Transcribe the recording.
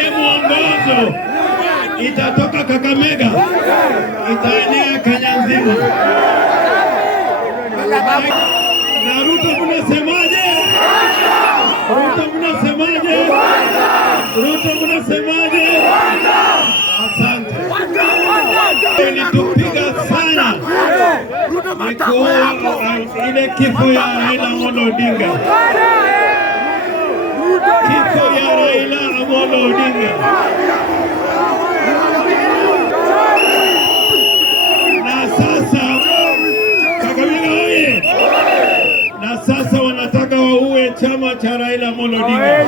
ile mwongozo itatoka Kakamega, itaenea Kenya nzima. Na Ruto mnasemaje? Ruto mnasemaje? Ruto mnasemaje? Asante. Nilitupiga sana ile kifo ya Raila Amolo Odinga. Kifo ya Raila Amolo Odinga. Na sasa Kakamega oye! Na sasa wanataka waue chama cha Raila Amolo Odinga.